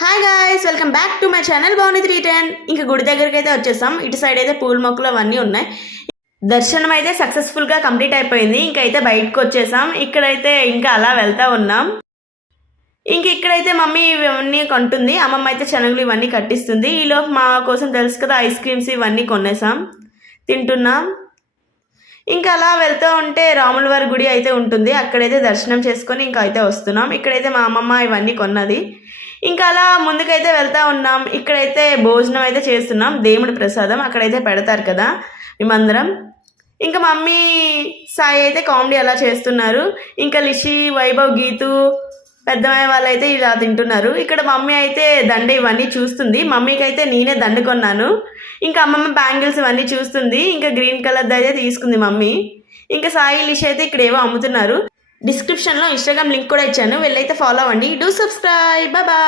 Hi guys, welcome back to my channel Bhavani 310. ఇంకా గుడి దగ్గరికి అయితే వచ్చేసాం. ఇటు సైడ్ అయితే పూల మొక్కలు అవన్నీ ఉన్నాయి. దర్శనం అయితే సక్సెస్ఫుల్గా కంప్లీట్ అయిపోయింది. ఇంకైతే బయటకు వచ్చేసాం. ఇక్కడైతే ఇంకా అలా వెళ్తా ఉన్నాం. ఇంక ఇక్కడైతే మమ్మీ ఇవన్నీ కొంటుంది. అమ్మమ్మ అయితే శనగలు ఇవన్నీ కట్టిస్తుంది. ఈలోపు మా కోసం తెలుసు కదా, ఐస్ క్రీమ్స్ ఇవన్నీ కొనేసాం, తింటున్నాం. ఇంకా అలా వెళ్తూ ఉంటే రాముల వారి గుడి అయితే ఉంటుంది. అక్కడైతే దర్శనం చేసుకొని ఇంకా అయితే వస్తున్నాం. ఇక్కడైతే మా అమ్మమ్మ ఇవన్నీ కొన్నది. ఇంకా అలా ముందుకైతే వెళ్తూ ఉన్నాం. ఇక్కడైతే భోజనం అయితే చేస్తున్నాం, దేవుడి ప్రసాదం అక్కడైతే పెడతారు కదా మేమందరం. ఇంకా మమ్మీ సాయి అయితే కామెడీ అలా చేస్తున్నారు. ఇంకా లిషి, వైభవ్, గీతు, పెద్దమ్మాయి వాళ్ళు అయితే ఇలా తింటున్నారు. ఇక్కడ మమ్మీ అయితే దండ ఇవన్నీ చూస్తుంది. మమ్మీకి అయితే నేనే దండ కొన్నాను. ఇంకా అమ్మమ్మ బ్యాంగిల్స్ ఇవన్నీ చూస్తుంది. ఇంకా గ్రీన్ కలర్ అయితే తీసుకుంది మమ్మీ. ఇంకా సాయి, లిషి అయితే ఇక్కడ ఏవో అమ్ముతున్నారు. డిస్క్రిప్షన్లో ఇన్స్టాగ్రామ్ లింక్ కూడా ఇచ్చాను, వెళ్ళైతే ఫాలో అవ్వండి. Do subscribe. బాయ్.